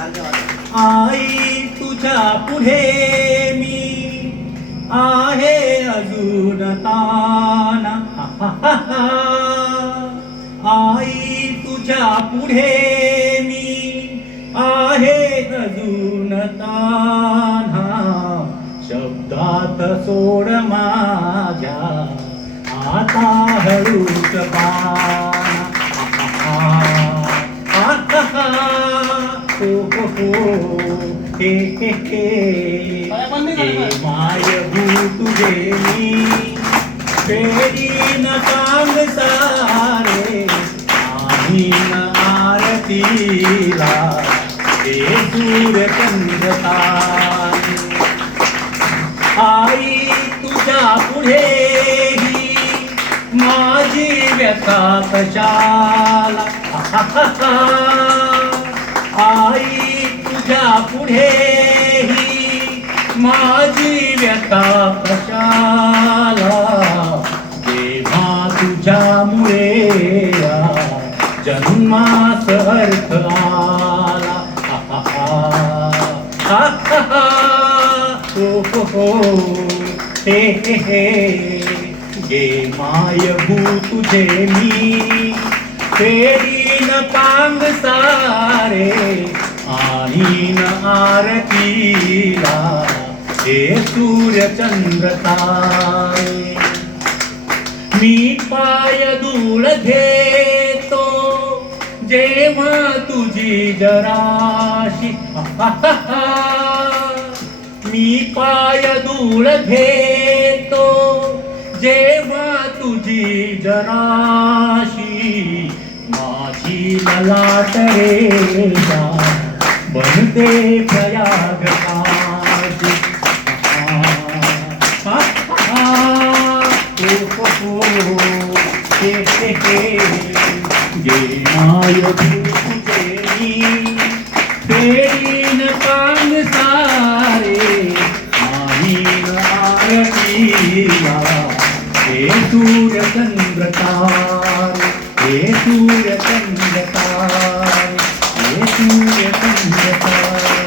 आई तुझ्या पुढे मी आहे अजून ताना. आई तुझ्या पुढे मी आहे अजून ताना. शब्दात सोड माझ्या आता हळूच पाना. मायभू तुझे मी फेरीन सांग सारे आईन आरतीला हे सूर्य चंद्रतारे. आई तुझ्या पुढेही माझी व्यथा कशाला. आई तुझ्या पुढेही माझी व्यथा कशाला. जेव्हा तुझ्यामुळे जन्मास अर्थ आला. गे मायभू तुझे मी फेरीन कांग सारे आईन आरतीला हे सूर्य चंद्र तारे. मी पाय धूळ घेतो जेव्हा तुझी जराशी. मी पाय धूळ घेतो जेव्हा तुझी जराशी. माझी ललाट रेषा बनते प्रयाग काशी. गे मायभू तुझे मी फेरीन कांग सारे आईन आरतीला हे सूर्य चंद्र तारे. हे सूर्य चंद्र तारे. हे सूर्य चंद्र तारे.